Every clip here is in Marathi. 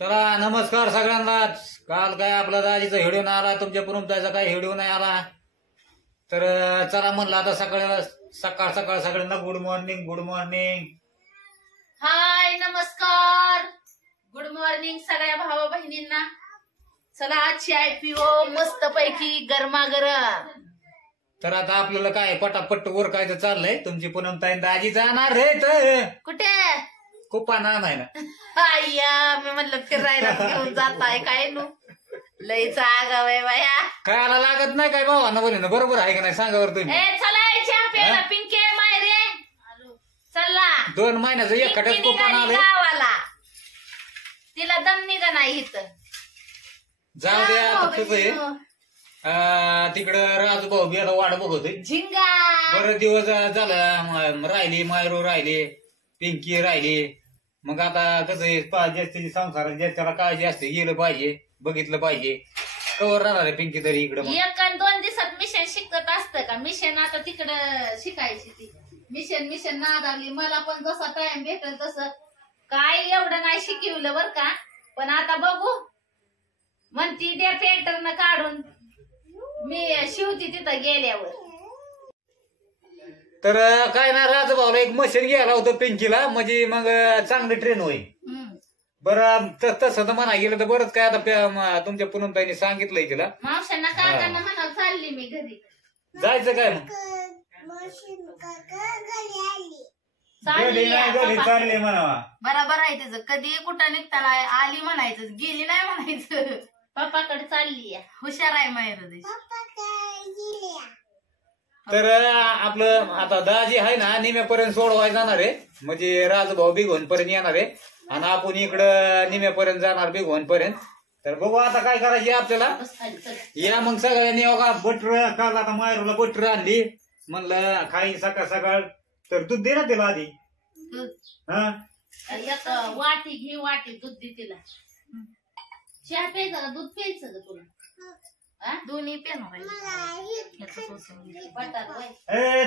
चला नमस्कार सगळ्यांनाच. काल काय आपला दाजीचा व्हिडिओ नाही आला, तुमच्या पुनमताईचा काय व्हिडिओ नाही आला, तर चला म्हणलं आता सकाळ सकाळ सगळ्यांना good morning. Good morning. Hi, नमस्कार, गुड मॉर्निंग सगळ्या भावा बहिणींना. चला आज चाय पिओ मस्त पैकी गरमागरम. तर आता आपल्याला काय पटापट उरकायचं चाललंय. तुमची पुनमताई दाजी जाणार रे तर कुठे? कुपा नाही ना. आय्या, मी म्हणलं फिरायला घेऊन जाताय काय नु? लईच आगाव आहे बाया. खायला लागत नाही काय भावांना बोले ना, बरोबर आहे का नाही सांगा बरं तुम्ही. ए चला चहा प्यायला. पिंके मायरे चला. 2 महिन्याचं एकट्याच कुपन आलंय. गावाला तिला दम निघा नाही इथं. जाऊ द्या आता कसं आहे, तिकडं राजूभाऊ बी आता वाट बघतोय. झिंगा बरेच दिवस झालं राहिली, मायरू राहिली, पिंकी राहिली. मग आता कसं आहे, ज्याची संसारात ज्याच्याला काळजी असते, गेलं पाहिजे, बघितलं पाहिजे. कवर राहणार आहे पिंकी तरी इकडं. 1-2 दिवसात मिशन शिकत असतं का? मिशन आता तिकडं शिकायची ती. मिशन नादावली. मला पण जसा टाइम भेटेल तसं काय एवढं नाही शिकवलं बर का. पण आता बघू म्हणती त्या पेंटरनं काढून मी शिवती तिथं गेल्यावर. तर काय ना, राजूभाऊला एक मशीन घ्यायला होतं पिंकीला, म्हणजे मग चांगली ट्रेन होईल. बरं तसं तर म्हणा गेलं तर बरंच काय. आता तुमच्या पुनमताईने सांगितलंय तिला. मावशांना काकांना म्हणाल चालली मी घरी. जायचं काय मग? चालले म्हणावा. बरोबर आहे त्याचं. कधी कुठं निघताना आली म्हणायचं, गेली नाही म्हणायचं. पप्पाकडे चालली. हुशार आहे माहेर. तर आपलं आता दाजी आहे ना, निम्यापर्यंत सोडवाय जाणार आहे, म्हणजे राजूभाऊ बिघोन पर्यंत येणार आहे आणि आपण इकडं निम्यापर्यंत जाणार बिघोन पर्यंत. तर बघू आता काय करायचे आपल्याला. या मग सगळ्यांनी बघा. बटर काल आता मायरूला बटर आणली, म्हणलं खाई सकाळ सकाळ. तर दूध दे ना तिला आधी. वाटी घे, वाटी दूध दे तिला. चहा प्यायचा का दूध प्यायचं का तुला? दोन्ही पेणार.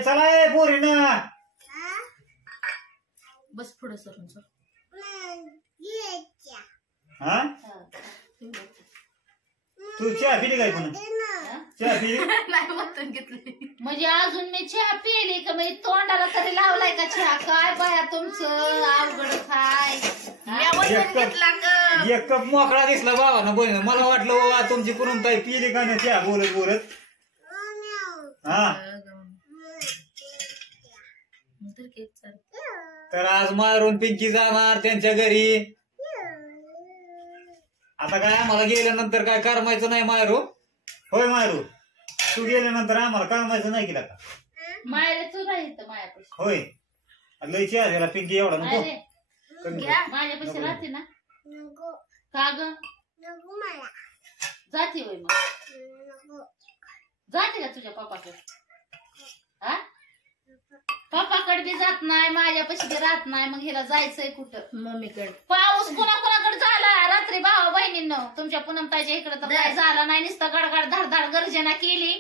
चला पोरी ना, बस पुढे सरून सर. तू चहा पिली काय? पुन्हा चहा पिली नाही मटून घेतली म्हणजे अजून मी चहा पिली का? मी तोंडाला तरी लावलाय का चहा? काय बाया तुमचं अवघड काय. एक कप मोकळा दिसला बाबा ना बोल. मला वाटलं बाबा तुमची पुनमताई पिली का नाही चहा बोलत बोलत. तर आज मारून पिंकी जाणार त्यांच्या घरी. आता काय आम्हाला गेल्यानंतर काय करमायचं नाही मायरू. होय मायरू, तू गेल्यानंतर आम्हाला करमायचं नाही केला का? मायरे तू राहित मायापाशी. होय, लय चहा दिला पिंकी एवढा नको. माझ्यापाशी राहते ना का ग? जाते होय मग. जाते का तुझ्या पप्पाकडे? पप्पाकडे बी जात नाही, माझ्यापाशी बी राहत नाही. मग हिला जायचंय कुठं? मम्मीकडे. पाऊस कोणाकोणाकडे झाला रात्री भावा बहिणींनो? तुमच्या पुनमताईच्या इकडे तर काय झाला नाही. नुसतं गडगड धडधड गर्जना केली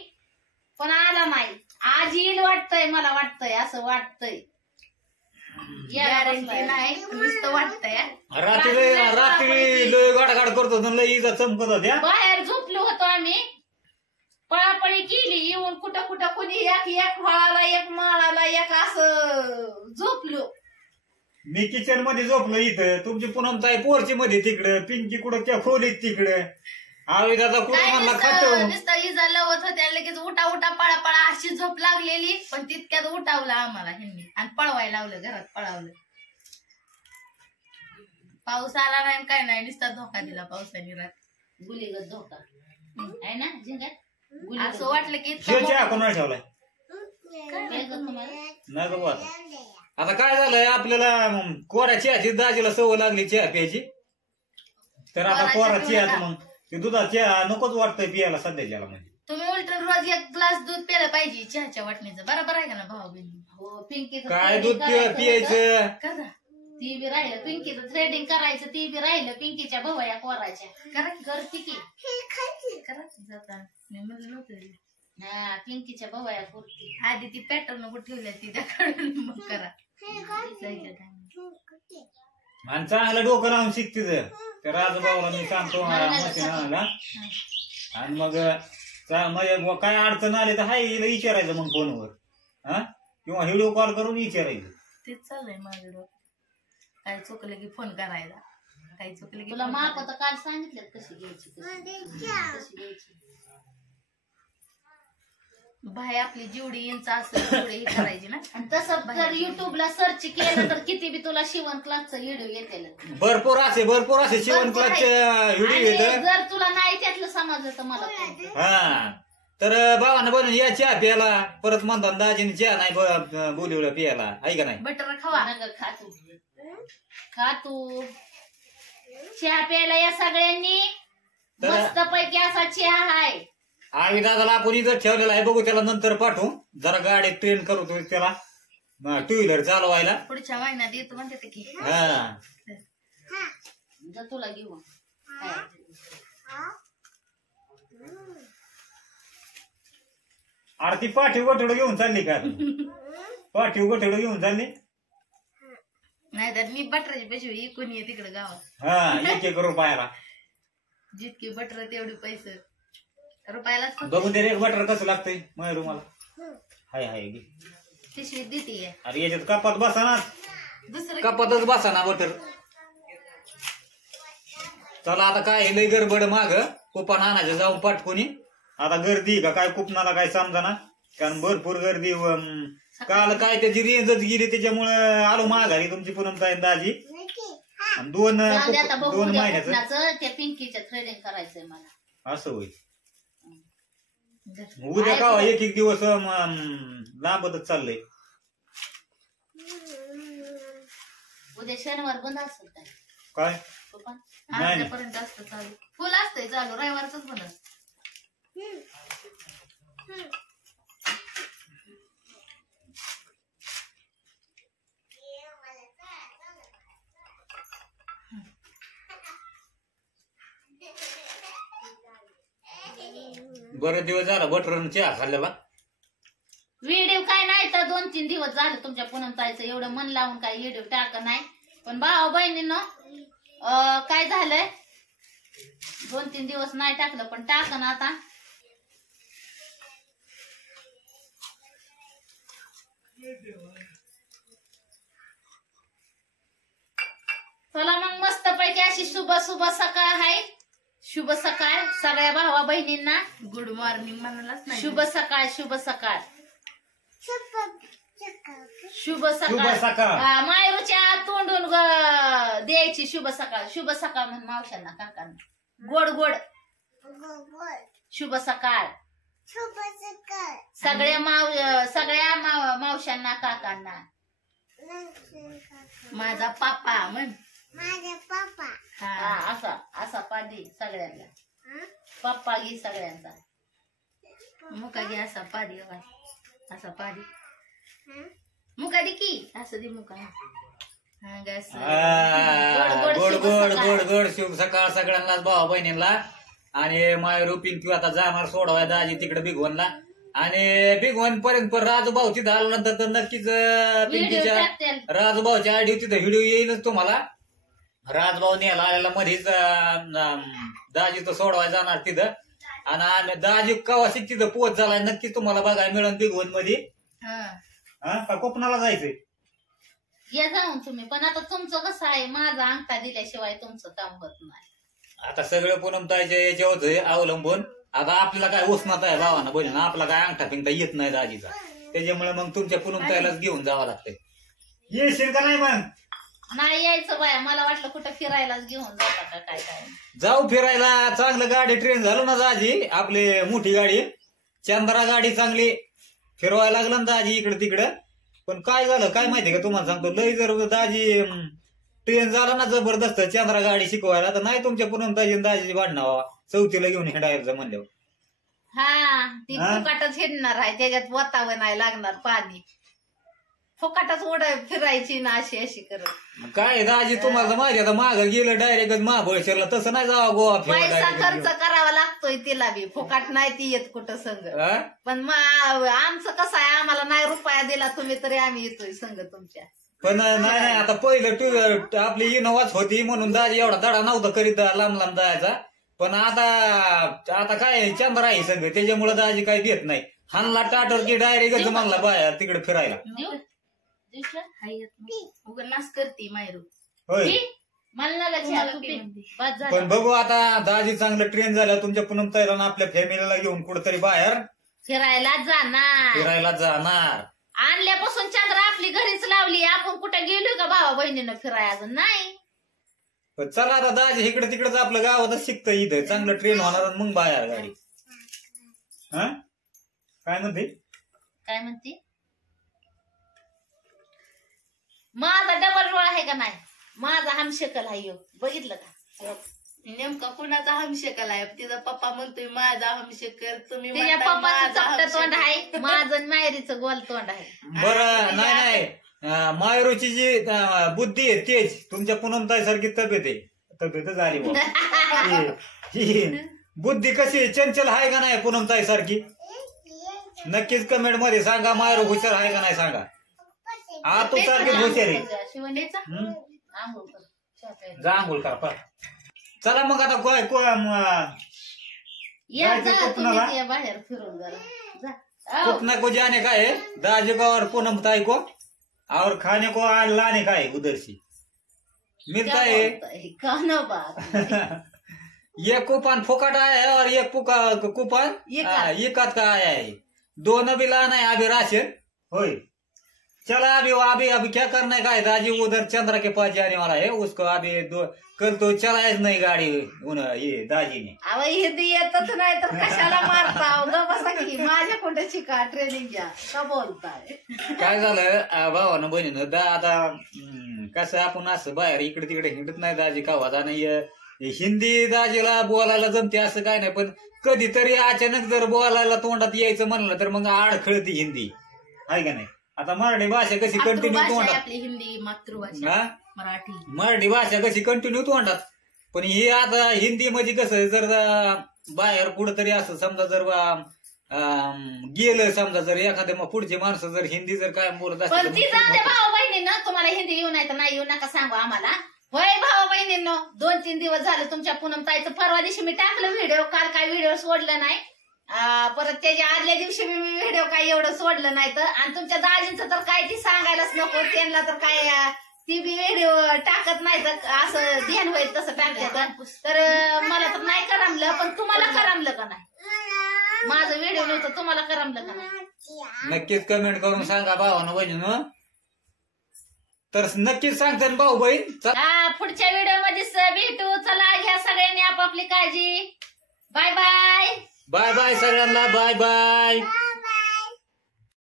पण आला नाही. आज येईल वाटतंय, मला वाटतंय, असं वाटतंय. नाही नुसतं वाटतंय. रात्री लय गाडगाड करतो, लय इजा चमकत होत्या. बाहेर झोपलो होतो आम्ही, पळापळी केली. येऊन कुठं कुठं कोणी एक फळाला, एक माळाला, एक असं झोपलो. मी किचन मध्ये झोपलो इथं. तुमची पुनमताई पोरची मध्ये तिकडे, पिंकी कुठं त्या खोलीत तिकडे. आविदाचा कुठं म्हणला खातो. नुसतं इजा लवत होत्या. लगेच उठा उठा पळा अशी झोप लागलेली. पण तितक्यात उठावलं आम्हाला ह्यांनी आणि पळवायला लावलं, घरात पळावलं. पाऊस आला नाही काय नाही, नुसता धोका दिला पावसाने. रात गुलीगत धोका आहे ना झिंगात. असं वाटलं की कोणा ठेवलाय नाही बाबा. आता काय झालंय, आपल्याला कोरा चहाची दाजीला सवय लागली चहा प्यायची. तर आता कोरा चहा मग ते दुधाचा चहा नकोच वाटतंय पियाला सध्याच्याला. म्हणजे तुम्ही उलट रोज 1 ग्लास दूध प्यायला पाहिजे चहाच्या वाटणीचं. बरोबर आहे का ना भाऊ बहिणी? हो. पिंकी काय दूध पियायचं करा. ती बी राहिलं पिंकीचं थ्रेडिंग करायचं, ती बी राहिलं पिंकीच्या भवया कोरायच्या. करते की जाता मी म्हणलं नव्हतं. हा, पिंकीच्या भवया करते. आधी ती पॅटर्न ठेवल्या ती त्या काढून मग करा. आणि चांगलं डोकं लावून शिकते त्या राजूभाऊला मी सांगतो मशीन आणायला. आणि मग म्हणजे काय अडचण आली तर हाय हिला विचारायचं मग फोनवर, हा, किंवा व्हिडिओ कॉल करून विचारायचं. तेच चाललंय माझं डोकं. काय चुकलं की फोन करायला, काही चुकलं की तुला phone माप करायला. तर काल सांगितलं कशी घ्यायची कशी घ्यायची. बाहेर आपली जेवढी इंच असेल तेवढी हे करायची ना. आणि तसं जर युट्यूबला सर्च केलं तर किती बी तुला शिवण क्लासचा व्हिडिओ येतील. भरपूर असे शिवण क्लासचे व्हिडिओ आणि येत. जर तुला नाही त्यातलं समजलं तर मला phone कर. हा, तर भावानं बनवून या चहा प्यायला, परत म्हणतात दाजीने चहा नाही बोलिवलं प्यायला, आहे का नाही. बटर खावा. नगर खा तू चहा प्यायला या सगळ्यांनी. तर- मस्त पैकी असा चहा आहे. आम्ही दादाला आपण इथं ठेवलेला आहे, बघू त्याला नंतर पाठवू. जरा गाडी ट्रेन करू त्याला टू व्हीलर चालवायला. पुढच्या महिन्यात येतो म्हणते ते की. हा, जर तुला घेऊन अरे ती पाठीव गोठवडं घेऊन चालली का? पाठीव गोठवडं घेऊन चालली. नाही तर मी बटराची पैसे कोणी आहे तिकडे गावात. हा, एक रुपयाला. जितके बटर तेवढे पैसे रुपयालाच फक्त बघू ते एक बटर कसं लागतंय मयूर मला. हाय हाय घे. पिशवीत देते. अरे याच्यात कपात बसा ना, दुसरं कपातच बसा ना बटर. चला आता काय लय गडबड माग कुपन आणायचं जाऊन पाठकुनी. आता गर्दी का काय कुपनाला काय समजा, कारण भरपूर गर्दी. काल काय त्याची रेंजच गेली, त्याच्यामुळं आलो माघारी तुमची पूनमताई दाजी. आणि दोन आता बघू दोन उद्या महिन्याचं कुठल्याचं त्या पिंकीच्या थ्रेडिंग करायचंय मला. असं होईल. उद्या का एक एक दिवस लांबतच चाललंय. उद्या शनिवार बंद असेल काय काय पप्पा? नाही. आजपर्यंत असतं चालू. फुल असतंय चालू, रविवारच बंद असतं. बरेच दिवस झाला बटर चहा खाल्ल्याला. व्हिडिओ काय नाही तर 2-3 दिवस झाले तुमच्या पूनमताईचं एवढं मन लावून काय व्हिडिओ टाक नाही. पण भाऊ बहिणीनं काय झालंय 2-3 दिवस नाही टाकलं, पण टाक ना आता. चला मग मस्त पैकी अशी शुभ सकाळ आहे. शुभ सकाळ सगळ्या भावा बहिणींना. गुड मॉर्निंग म्हणालाच नाही. शुभ सकाळ शुभ सकाळ शुभ शुभ सकाळ. सकाळ. मायरूच्या तोंडून द्यायची शुभ सकाळ. शुभ सकाळ म्हणून मावशांना काकांना गोड गोड शुभ सकाळ. सगळ्या मावशांना काकांना. माझा पापा म्हण. हा असा असा पादी सगळ्यांना. पप्पा घे सगळ्यांचा. मुका घे असा पाडी. असा पाडी मुका दे की. असं दे मुका. हा गॅस. गोड गोड गोड गोड शुभ सकाळ सगळ्यांनाच भावा बहिणींना. आणि मायरू पिंकी आता जाणार सोडवाय दाजी तिकडे बिगवनला. आणि बिगवन पर्यंत राजूभाऊ तिथं आल्यानंतर तर नक्कीच पिंकीच्या राजूभाऊच्या आयडी तिथं व्हिडिओ येईलच तुम्हाला. राजभाऊ न्यायला आलेला मध्येच दाजी तो सोडवाय जाणार तिथं. आणि दाजी कवाशी तिथं पोच झालाय नक्कीच तुम्हाला बघायला मिळेल बिगवन मध्ये. का कोकणाला जायचंय या जाऊन तुम्ही. पण आता तुमचं कसं आहे, माझा अंगठा दिल्याशिवाय तुमचं काम होत नाही. आता सगळं पूनमताईच्या याच्यावर अवलंबून. आता आपल्याला काय उष्णता आहे भावाना बहिणी, आपला काय अंगठा पिंगठा येत नाही दाजीचा. त्याच्यामुळे मग तुमच्या पूनमताईलाच घेऊन जावं लागतंय. येशील का नाही मग? नाही यायचं बाया. मला वाटलं कुठं फिरायलाच घेऊन जाता का काय काय. जाऊ फिरायला. चांगलं गाडी ट्रेन झालं ना दाजी, आपली मोठी गाडी चंद्रा गाडी चांगली फिरवायला लागलं ना दाजी इकडं तिकडं. पण काय झालं काय माहितीये का तुम्हाला सांगतो, लय जर दाजी ट्रेन झाला ना जबरदस्त चंद्रा गाडी शिकवायला, तर नाही तुमच्या पूनमताई दाजी भांडणावा चौथीला घेऊन हिंडायचं म्हणल्यावर. हा ती फुकाटच हिंडणार आहे, त्याच्यात वतावं नाही लागणार पाणी. फुकाटच उड फिरायची ना अशी अशी करत. काय दाजी तुम्हाला माहिती आता माग गेलं डायरेक्ट महाबळेश्वरला, तसं नाही जावा गोवा पैसा खर्च फिरायला. करावा लागतोय तिला बी. फुकाट नाही ती येत कुठं संग. पण आमचं कसं आहे, आम्हाला नाही रुपया दिला तुम्ही तरी आम्ही येतोय संग तुमच्या. पण नाही आता पहिलं आपली इनोवाच होती म्हणून दाजी एवढा दडा नव्हता करीत लांब लांब जायचा. पण आता काय चंद्र आहे सगळं त्याच्यामुळे दाजी काही देत नाही. हानला टाटर की डायरेक्ट म्हणला बाहेर तिकडे फिरायला. उगा नाच करते मायरू. होय मला पण बघू आता दाजी चांगलं ट्रेन झालं तुमच्या पूनम ताईला आपल्या फॅमिलीला घेऊन कुठेतरी बाहेर फिरायला जाणार. आणल्यापासून चंद्र आपली घरीच लावली. आपण कुठं गेलो का भावा बहिणीनं फिरायला अजून नाही. पण चला आता दाजी इकडे तिकडेच आपलं गावातच शिकतं इथं चांगलं ट्रेन होणार आणि मग बाहेर गाडी. हा काय म्हणते माझा डबल रोळ आहे का नाही. माझा हमशकल आहे बघितलं का. नेमका कुणाचा हमशकल आहे. तिचा पप्पा म्हणतोय माझा हमशकल. तुम्ही तिच्या पप्पाचं चपट तोंड आहे. माझं मायरीचं गोल तोंड आहे. बरं नाही मायरूची जी बुद्धी आहे तेच तुमच्या पूनमताई सारखी तब्येतच आली बुद्धी कशी चंचल आहे का नाही पूनमताई सारखी. नक्कीच कमेंट मध्ये सांगा मायरू हुशार आहे का नाही सांगा. तू सारखी हुशार आहे. शिवण्याचा जा आंघोळ करा. चला मग आता काय बाहेर फिरून जरा कुठना को जाने का है दाजी को और पूनम ताई को और खाने को लाने का है उधर से मिलता है. ये कूपन फुकट आया है और ये कूपन एकात का आया है. दोनों भी लाना है अभी राशन. होय चला अभी क्या करना है काय दाजी उधर चंद्रा के पास जाने वाला है उसको अभी कल तो चलायच नाही गाडी ये दाजीने. अहो हिंदी येतच नाही तर कशाला मारता. बसा की माझ्या कुठे शिका ट्रेनिंग घ्या का बोलताय. काय झालं भावानं बहिणीनं आता कसं आपण असं बाहेर इकडे तिकडे हिंडत नाही दाजी का वाजा नाही. हिंदी दाजीला बोलायला जमते असं काय नाही. पण कधीतरी अचानक जर बोलायला तोंडात यायचं म्हणलं तर मग आडखळती हिंदी आहे का नाही. आता मराठी भाषा कशी कंटिन्यू तोंडात. आपली हिंदी मातृभाषा मराठी भाषा कशी कंटिन्यू तोंडात. पण ही आता हिंदी म्हणजे कसं जर बाहेर कुठंतरी असं समजा जर गेलं समजा जर एखाद्या पुढची माणसं जर हिंदी जर काय बोलत पण ती जाते भाऊ बहिणीनं तुम्हाला हिंदी येऊ नाही तर नाही येऊ नका सांगू आम्हाला. होय भाऊ बहिणींनो 2-3 दिवस झाले तुमच्या पूनम ताईचं. परवा दिवशी मी टाकलं व्हिडिओ. काल काय व्हिडिओ सोडलं नाही. परत त्याच्या आदल्या दिवशी मी व्हिडिओ काही एवढं सोडलं नाही तर. आणि तुमच्या दाजींचं तर काय ती सांगायलाच नको. त्यांना तर काय ती बी व्हिडिओ टाकत नाही तर असं ध्यान होईल तसं टाकतात. तर मला तर नाही करमलं. पण तुम्हाला करमलं का नाही. माझं व्हिडिओ नव्हतं तुम्हाला करमलं का नाही. नक्कीच कमेंट करून सांगा भावानं बहिणीनं. तर नक्कीच सांगतात भाऊ बहीण. पुढच्या व्हिडिओ मध्ये भेटू. चला घ्या सगळ्यांनी आपापली काळजी. Bye bye. बाय बाय सगळ्यांना. Bye bye.